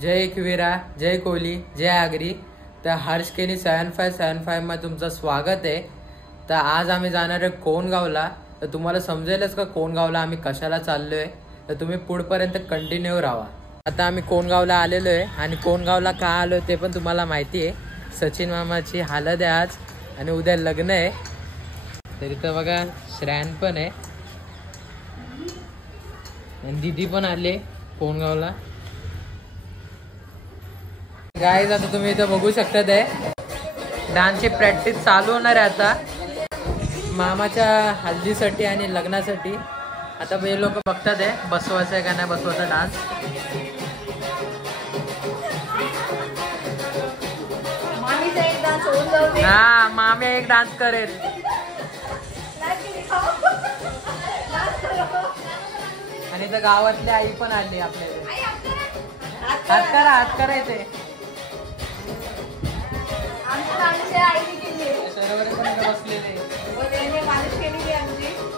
जय एकवीरा, जय कोहली, जय आगरी. तर हर्ष केली 7575 मध्ये तुमचं स्वागत आहे. तर आज आम्ही जाणार आहे कोणगावला. तर तुम्हाला समजेलच का कोणगावला आम्ही कशाला चाललोय. तर तुम्ही पुढपर्यंत कंटिन्यू राहा. आता आम्ही कोणगावला आलेलो आहे आणि कोणगावला का आलो ते पण तुम्हाला माहिती आहे. सचिन मामाची हालत आहे आज आणि उद्या लग्न आहे. तर इथं बघा श्रॅन पण आहे आणि दीदी पण आले कोणगावला. गाईज आता तुम्ही इथं बघू शकता ते डान्सची प्रॅक्टिस चालू होणार आहे आता मामाच्या हल्दीसाठी आणि लग्नासाठी. आता हे लोक बघतात आहे बसवायचं आहे का नाही बसवायचा डान्स. हा मामी एक डान्स करेल. आणि इथं गावातली आई पण आली आपल्याकडे. हात करा इथे.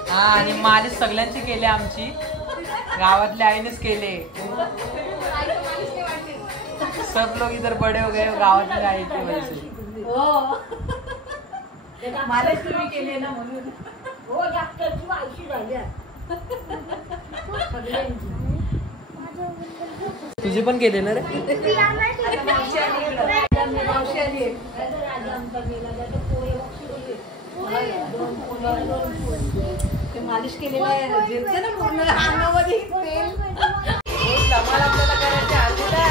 हा आणि मालिश सगळ्यांची केली आमची गावातल्या आईनेच केले. सब लोग इधर बड़े हो गए गावातल्या आईची वजह से. मालिश तुम्ही केली ना म्हणून. हो डॉक्टरची आईशी झाली. तुझी पण केले ना रे. मालिश केलेलं आहे ना पूर्ण अंगामध्ये तेल. आपल्याला करायचे हल्दीला.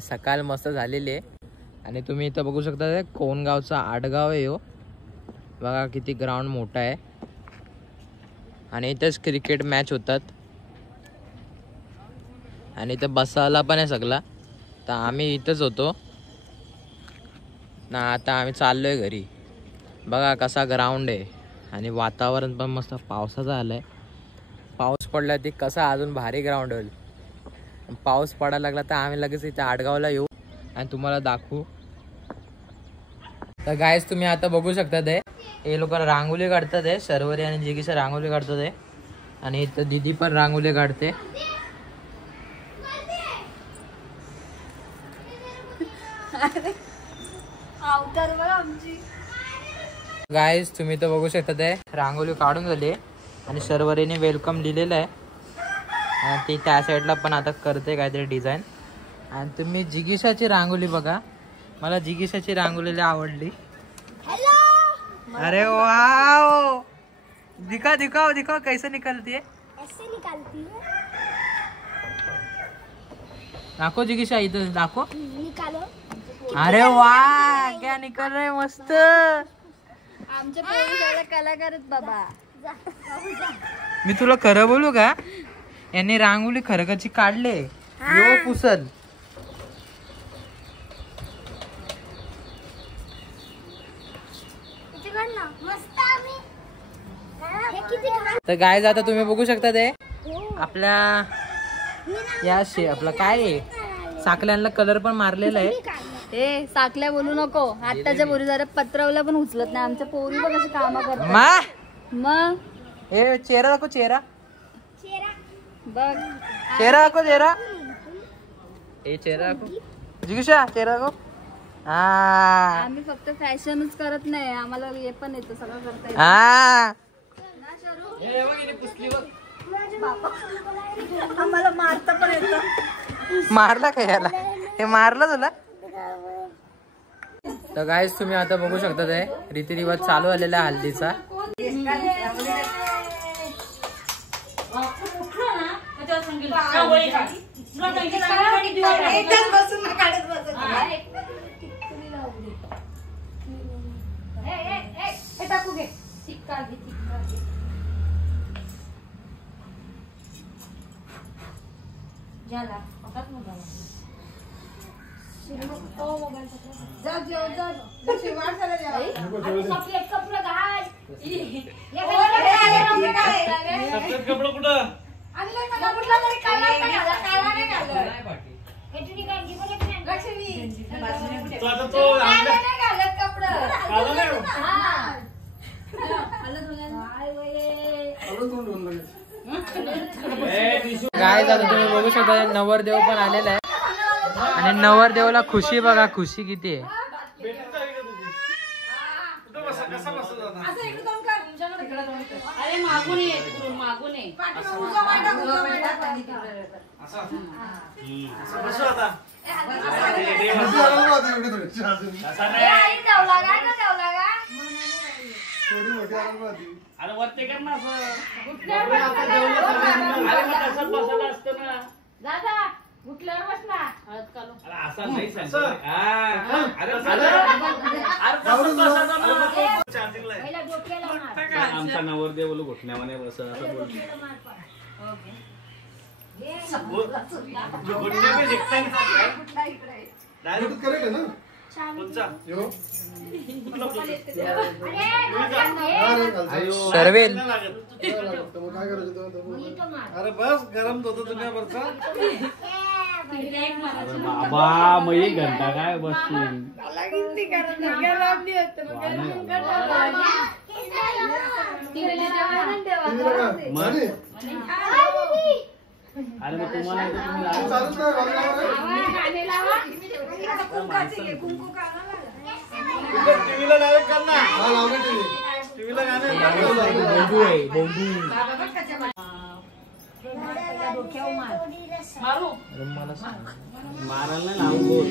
सकाळ मस्त झालेली आहे. आणि तुम्ही इथं बघू शकता कोणगावचा आडगाव आहे हो. बघा किती ग्राउंड मोठा आहे. आणि इथंच क्रिकेट मॅच होतात. आणि इथं बसायला पण आहे सगळा. तर आम्ही इथंच होतो ना. आता आम्ही चाललोय घरी. बघा कसा ग्राउंड आहे. आणि वातावरण पण मस्त पावसाचं आलंय. पाऊस पडला ती कसा अजून भारी ग्राउंड होईल. पाऊस पडायला लागला तर आम्ही लगेच इथे आडगावला येऊ आणि तुम्हाला दाखवू. तर गाईस तुम्ही आता बघू शकता हे लोक रांगोली काढतात आहे. शर्वरी आणि जिगीच्या रांगोली काढतात आहे. आणि इथं दीदी पण रांगोली काढते. गाईस तुम्ही तर बघू शकता रांगोली काढून झाली. आणि शर्वरीने वेलकम लिहिलेलं आहे. आणि ती त्या साईडला पण आता करते काहीतरी डिझाईन. आणि तुम्ही जिगीशाची रांगोली बघा. मला जिगीशाची रांगोली आवडली. अरे वाव, दिखा दिखाओ दिखाओ कैसे निकलती है. ऐसे निकलती है. दाखव जिगीशा, इधर दाखव. निकालो. अरे वाह क्या निकल रहे मस्त. आमच्या पोरी कलाकार आहेत बाबा. मी तुला खरं बोलू का, यांनी रांगोली खरकची काढले यो पुसल. तर गाय आता तुम्ही बघू शकता आपल्या या आपला काय साकल्यांना कलर पण मारलेला आहे. साकल्या बोलू नको. आत्ताच्या पोरी जरा पत्रवला पण उचलत नाही. आमच्या पोरी बघ कशी कामं करतात. मग हे चेहरा दाखव. चेहरा बघ. चेहरा दाखव. चेहरा हे चेहरा दाखव. जिगीशा चेहरा दाखव. आम्ही फक्त फॅशनच करत नाही, आम्हाला हे पण येतं सगळं करता येतं. आम्हाला मारता पण येतं. मारला का याला? हे मारलं तुला? तर गाईस तुम्ही आता बघू शकता रीतिरिवाज चालू आलेला आहे हल्दीचा. काय झालं तुम्ही बघू शकता नवरदेव पण आलेला आहे. आणि नवरदेवाला खुशी बघा, खुशी किती आहे. आमचा नवरदेव बोलू घुटण्यामध्ये बस असं बोल. सर्वेल अरे बस गरम होतो दुनियाभरचा. बाबा मग एक घंटा काय बसतील. अरे मग तुम्हाला टीव्हीला डायरेक्ट करणार. टीव्हीला गाणे मारायला लावून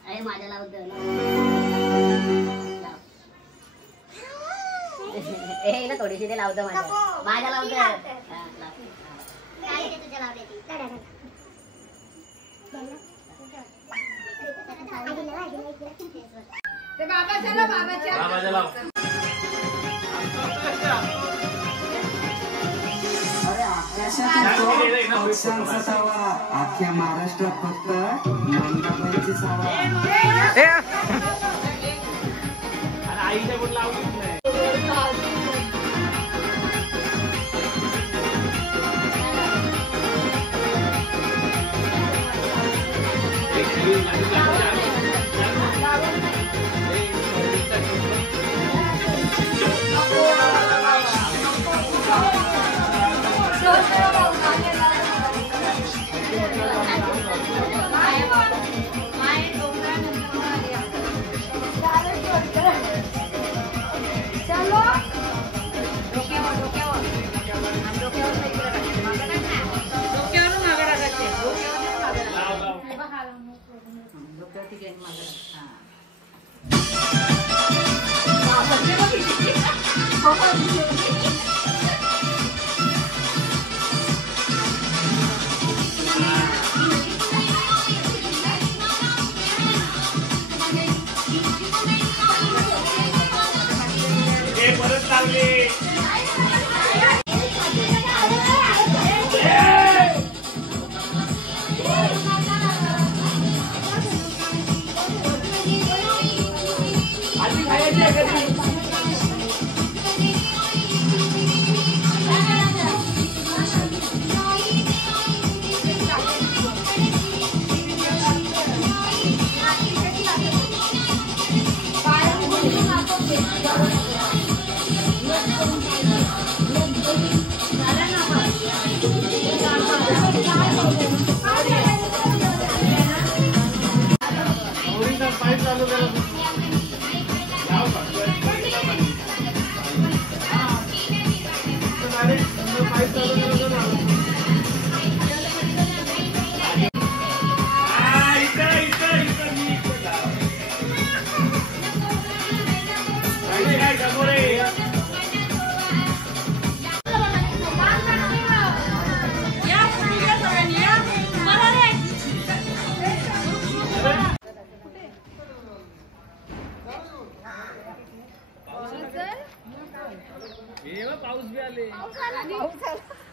अरे माझ्या लावत ना थोडीशी ते लावतो माझ्या लावत पक्षांचा सावा अख्ख्या महाराष्ट्रात फक्त मंदाबाईची सावा.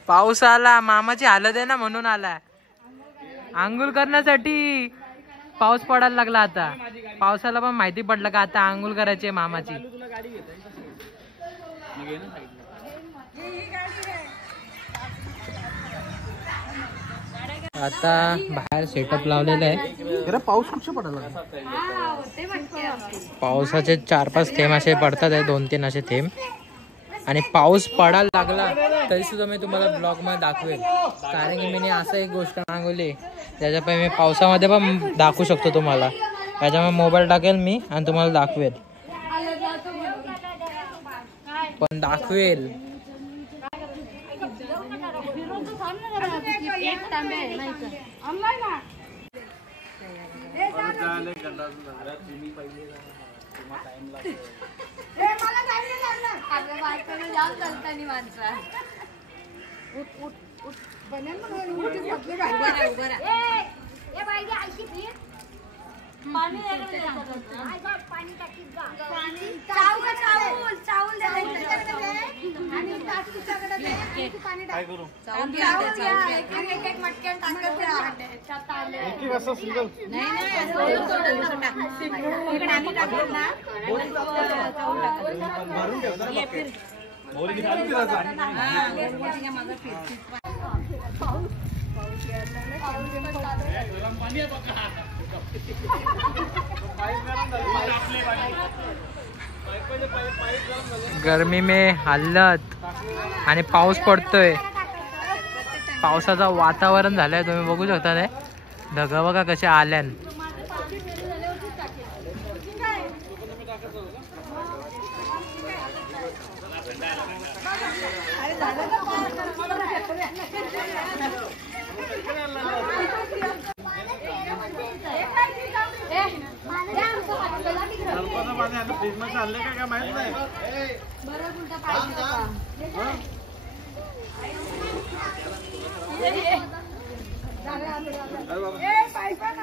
पाऊस आला, मामाची हालत आहे ना म्हणून आला. आंघोळ करण्यासाठी पाऊस पडायला लागला. आता पावसाला पण माहिती पडलं का आता आंघोळ करायची मामाची. आता बाहेर सेटअप लावलेला आहे. पाऊस कुठे पडायला? पावसाचे 4-5 थेंब असे पडतात आहे, 2-3 असे थेंब. आणि पाऊस पडायला लागला तरी सुद्धा मी तुम्हाला ब्लॉग मध्ये दाखवेल, कारण की मी असं एक गोष्ट मागवली त्याच्यामुळे मी पावसामध्ये पण दाखवू शकतो तुम्हाला. त्याच्यामुळे मोबाईल टाकेल मी आणि तुम्हाला दाखवेल, पण दाखवेल. गर्मी में हालत आणि पाऊस पडतोय. पावसाचं वातावरण झालंय, तुम्ही बघू शकता. ते ढग बघा कसे आल्यान.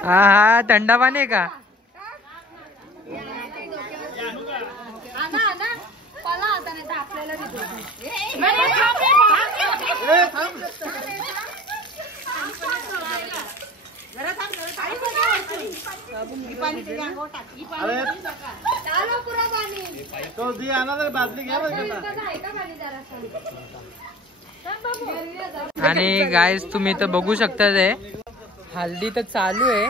हा थंडा पाणी आहे का? तो दी आणा बादली घ्या आणि गाईज तुम्ही इथं बघू शकता ते हल्दी तर चालू आहे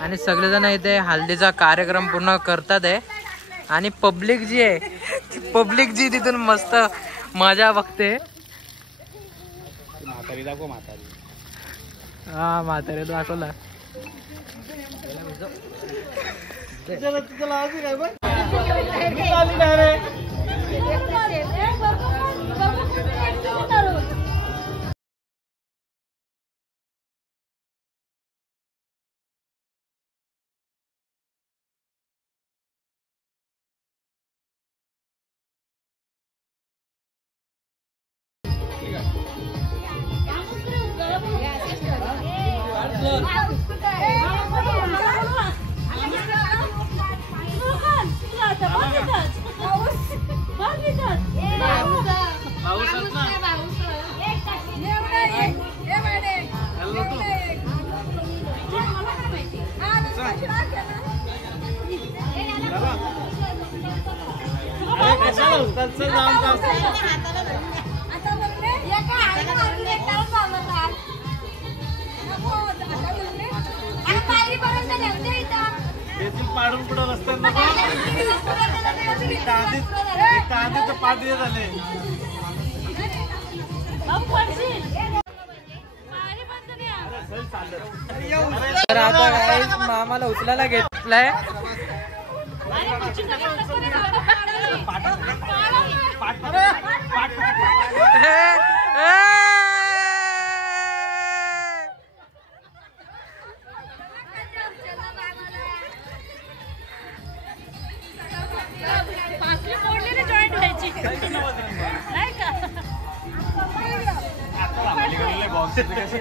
आणि सगळेजण इथे हल्दीचा कार्यक्रम पूर्ण करतात आहे आणि पब्लिक जी आहे पब्लिक जी तिथून मस्त मजा बघते. हा म्हातारी दाखवला. पाडून पुढे रस्त्यात कांदीचं पाठ झाले. तर आता मामाला उचलायला घेतलाय. कशी